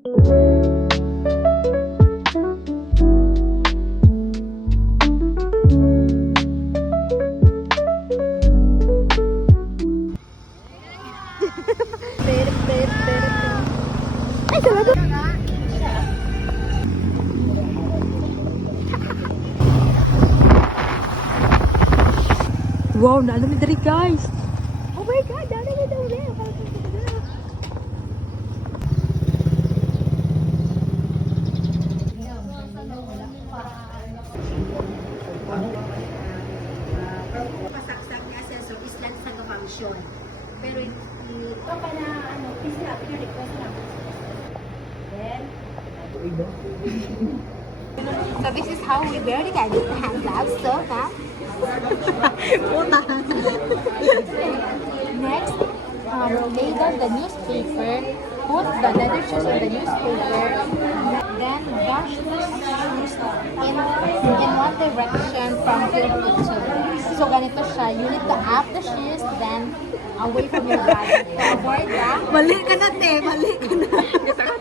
Wow, naalam dari guys. Oh my god, dami na daw rin. Pasaksak niya sensor is lang sa function. Pero ito pa na ano, please na request na. Then so this is how we wear the hand gloves. So now next, lay down the newspaper, put the leather shoes on the newspaper, then wash the shoes in one direction from heel to toe. So ganito siya, you need to up the shoes, then away from your body. To avoid that. Mali ka na, te. Mali ka na.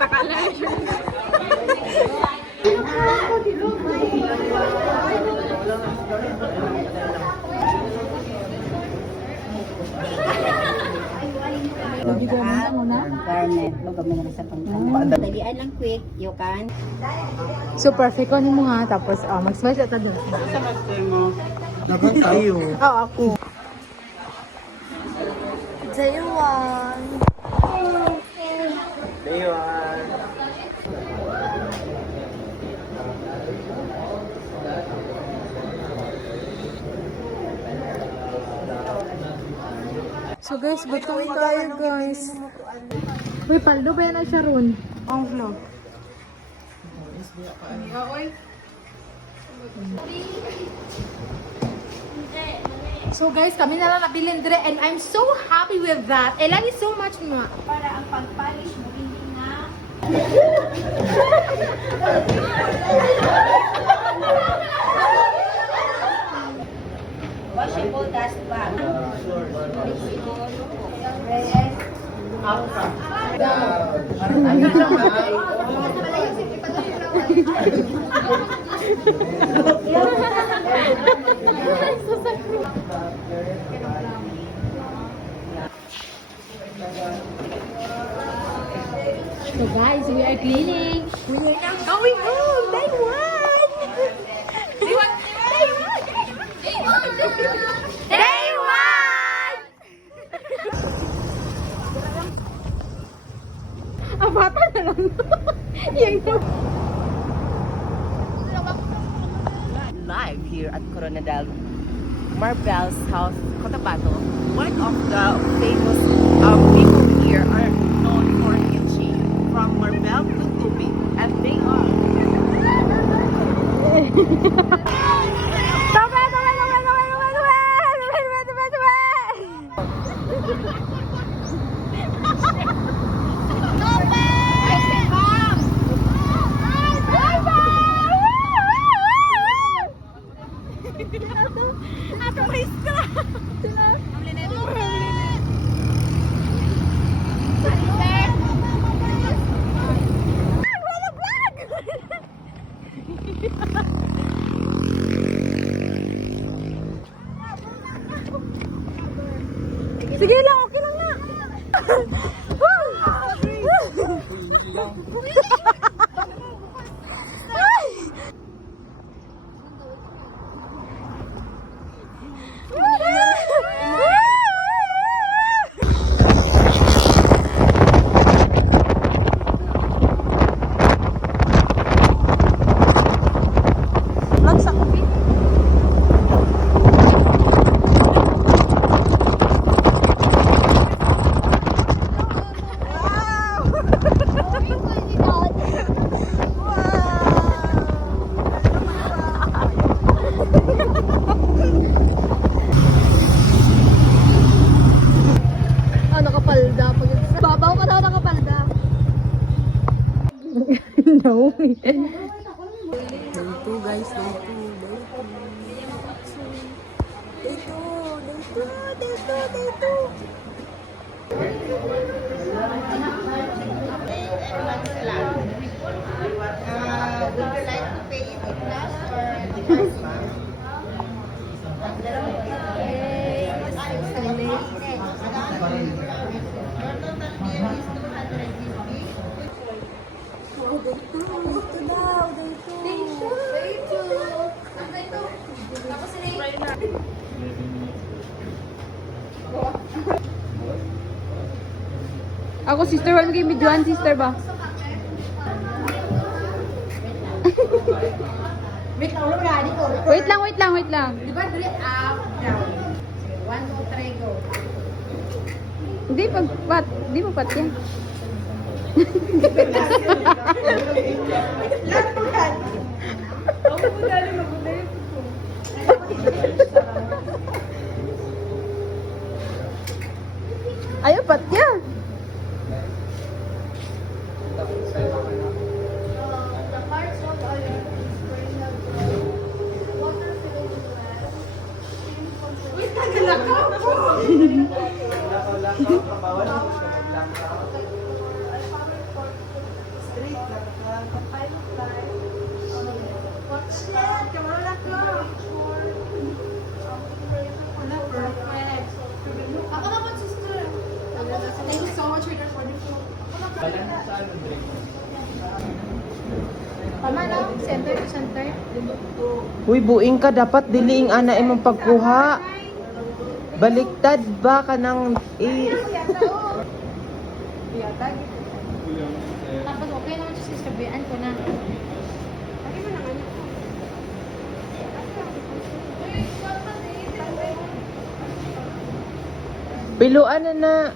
Taka lang siya. Garnet, baga mo na sa pangkalan. Dalian lang quick, you can. So perfect ko ni mo ha. Tapos mag-smash ata dun. Sa master mo. Nakang tayo. Oo, ako. Daywan. Daywan. So guys, gutom tayo guys. Uy, paldo ba yan na siya ron? Ang vlog. So guys, kami na lang nabilin dire and I'm so happy with that. I love you so much, ma. Para ang pagpalish mo hindi na washable dust bag. So guys, we are cleaning. We are now going home. Taiwan! Taiwan! Taiwan! Taiwan! Ang bata na lang. Yan to. Live here at Coronadal Marvel's House, Cotabato. One of the famous people here are known for kimchi from Marvel to Tupi, and they are. Sige lang, okay lang na. No. Day 2 guys, day 2. Day 2. you like to pay it in cash or in card? Ako, sister, wala maging videoan, sister ba? Wait lang, wala ka. Dito. Wait lang, wait lang, wait lang. Di ba, dali up, down. 1, 2, 3, go. Hindi, pagpat. Hindi mo pat yan. Ayaw, pat yan. The parts of iron is going to water filling Wait, nagalakaw po! Watch that! Kamala ka! Wala, perfect. Ako naman, sister. Thank you so much for your wonderful. Tama na, center to center. Uy, buing ka. Dapat diliing ana imong pagkuha. Baliktad ba ka ng Tapos okay naman siya, sister. Bian ko na. Piluan na na.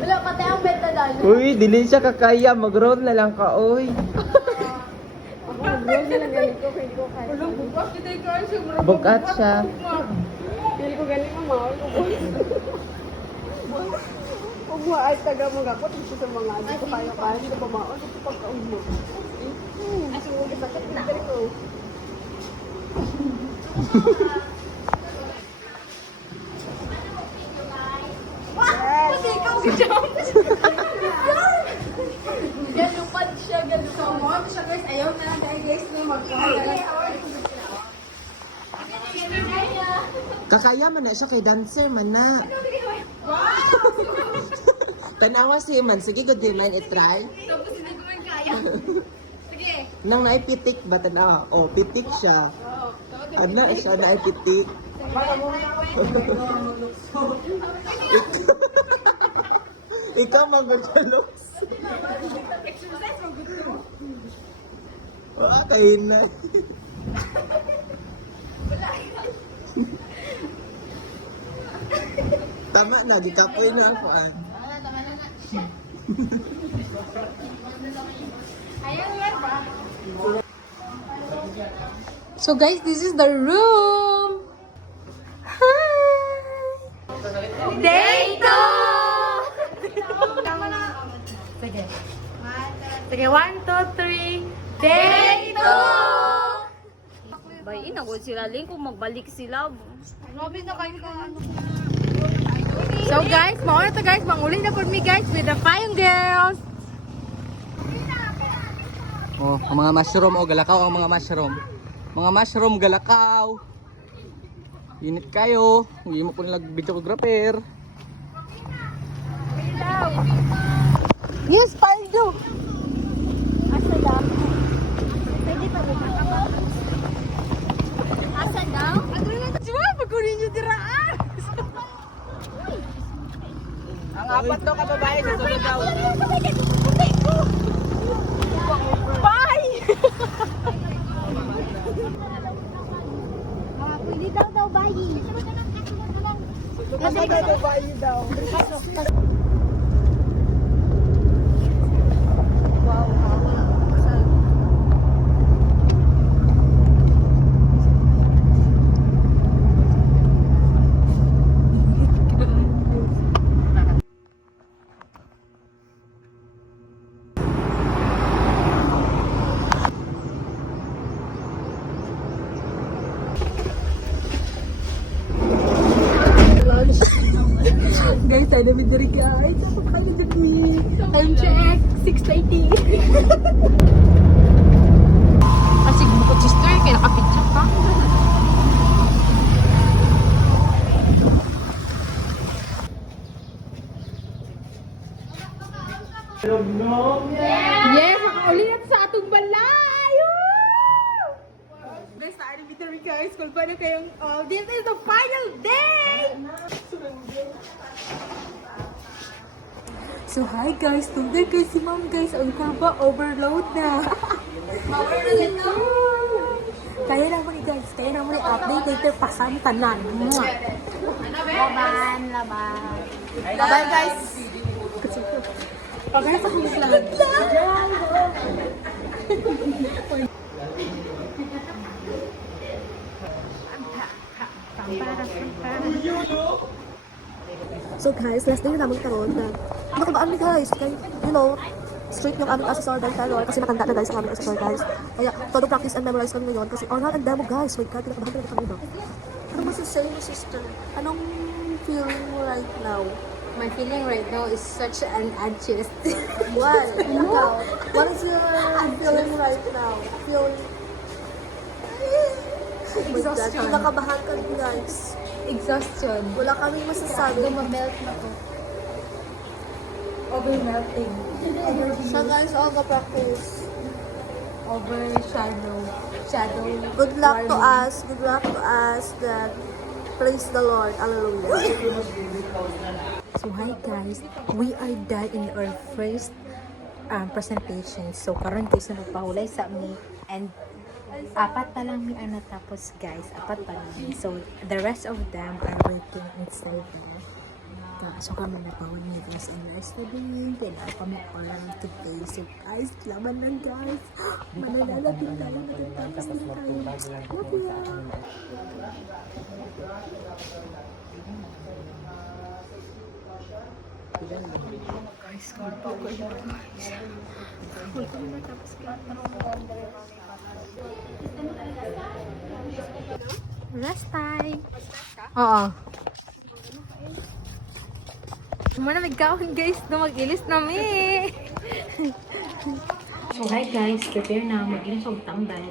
Wala, pati ang benta dahil. Uy, dili siya kakaya. Mag-roll na lang ka, uy. Bugat siya. Pili ko galing ang mahal ko. Huwag mo ay taga mo gakot ito sa mga ano ko kayo kayo ko pamaon ito pagkaon mo. Ay, sumuli sakit na. Yes. Ikaw si Jump! Galupad siya, galupad. So, mo, siya guys, ayaw na lang dahil guys na Kakaya man na siya kay dancer man na. Tanawa si man. Sige, good day man. I-try. Tapos hindi ko man kaya. Sige. Nang naipitik ba tanawa? Oh, pitik siya. Ano siya naipitik? Ikaw mag-looks. Exercise mo gusto. Wala kayo na. Tama na, gikapoy na ako. Tama na. Ayaw nga ba? So guys, this is the room. Hi. Day 2. Sige. Sige, 1, 2, 3. Day 2. Bay, inagod sila Ling kung magbalik sila. Robin na kayo ka ano. So guys, mauna to guys, manguling na for me guys with the Payong Girls. Oh, ang mga mushroom o galakaw ang mga mushroom. Mga mushroom galakaw. Init kayo. Hindi mo po nilag videographer. Yes, Paldo. Asa daw? Pwede pa ba? Asa daw? Ano na ito? Pagkunin nyo diraan. Ang apat daw kababae sa sunod daw. Bye! Pwede daw bayi. Kasi daw bayi daw. tayo namin diri guys. Ako pa kayo diri. Time check, 6:30. Asig mo ko sister, kaya nakapitsa pa. Yes, makaulit sa atong balay! Woo! Guys, tayo na guys. Kung paano kayong, this is the final day! So, hi guys. Tunday kay si ma'am guys. Ang kaba, overload na. Overload na. Kaya naman guys. Kaya naman i-update later pasan tanan. Laban, laban. Bye guys. Pagkala sa kulit lang. So guys, last day na naman karon na nakabaan ni guys. Kaya, you know, straight yung aming assessor dahil karon kasi matanda na guys ang aming assessor guys. Kaya, todo practice and memorize kami ngayon kasi oral and demo guys. My God, pinakabahan na kami ba? Ano masasay mo sister? Anong feeling mo right now? My feeling right now is such an anxious. Why? Ikaw, what is your feeling right now? Feeling Exhaustion. Nakabahan ka guys. Exhaustion. Wala kaming masasabi. Gumamelt na ko. Overmelting. Siya guys, all the practice. Overshadow. Shadow. Good luck to us. Good luck to us. That praise the Lord. Hallelujah. So hi guys, we are done in our first presentation. So karon guys na nagpahulay sa mi and apat pa lang mi ang natapos guys. Apat pa lang. So the rest of them are working inside there. So kami napawan ni guys in our studying. Kaya kami oral today. So guys, laban lang guys. Mananalapit na lang natin tapos na tayo. Love you. Rest time. Oo. Muna magkahon guys, na mag-ilis na mi. So hi guys, prepare na mag-ilis og tambal.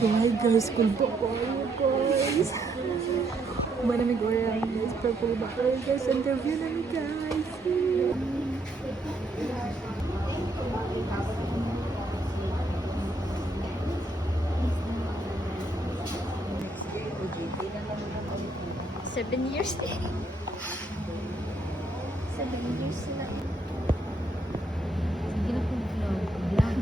So hi guys, kulto ko guys. Mana may gorang guys, purple ba guys, interview na mi guys. Seven years na. Sige na po vlog.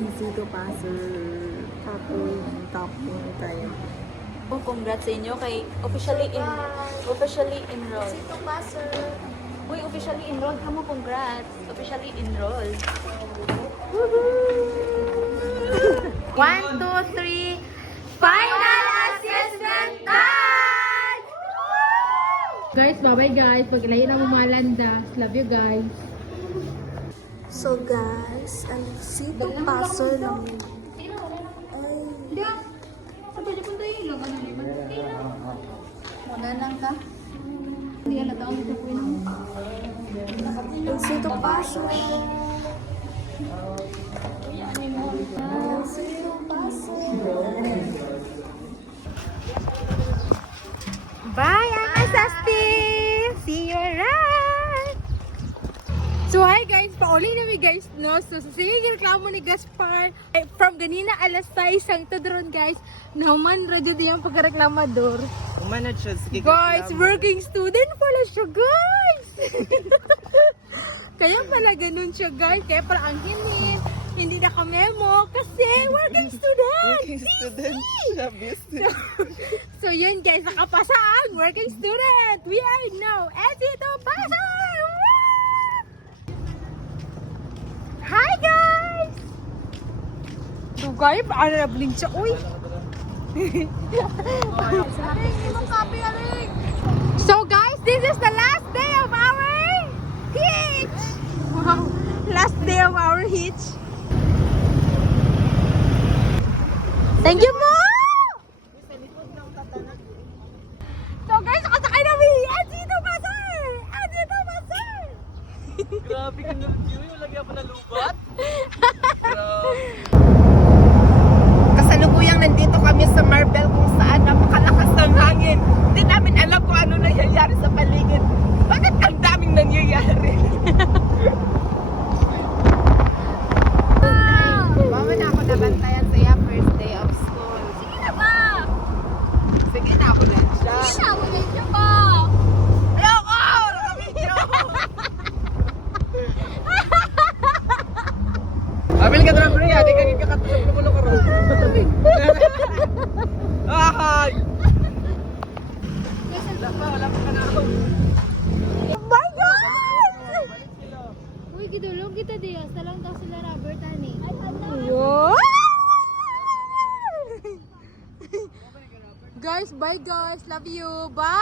Easy to pass top tayo. Congrats sa inyo kay officially enrolled. Easy to pass Uy, officially enrolled ka mo, congrats. Officially enrolled. 1, 2, 3. Final assessment time! Guys, bye-bye guys. Pag-ilayin na mo mga landas. Love you guys. So guys, ang easy to pass lang. Muna lang ka. Hindi ka nataon ito po yun. Easy to pass. Bye, Anasas team! See you around! So, hi guys! Pauling na guys, no? So, sa sige reklamo ni Gaspar. From ganina alas 6 ang tudron guys. Naman, radyo din ang pagkareklamador. Manager, sige Guys, working student pala siya, guys! Kaya pala ganun siya, guys. Kaya pala ang hinit. hindi nakamemo kasi working student. Student siya, business. So yun guys, nakapasa ang working student. We are now SC2 passer! Woo! Hi guys! Dugay, paano na blink siya? Uy! So guys, this is the last day of our hitch! Wow! Last day of our hitch. Thank you po! So guys, nakasakay na kami! Dito ba sir? Dito ba sir? Grabe ka naman, Jiwi. Lagi ako nalubat. Kasalukuyang nandito kami sa Marbel kung saan napakalakas ng hangin. Hindi namin alam kung ano nangyayari sa paligid. Bakit ang daming nangyayari? Mama na ako nabantayan sa'yo first day of school. Sige na ba? Sige na ako lang siya. Inawa na siya ba? Ayoko! Nakabidyo! Amil ka na, Bri. Adi ka kakatusap ko mo ka ro. Ay! Wala pa ka na ako. Oh my God! Uy, gidulong kita diya. Salang daw sila rubber tani. Wow! Guys, bye guys. Love you. Bye!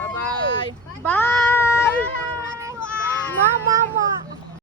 Bye-bye. Bye! Mama, mama.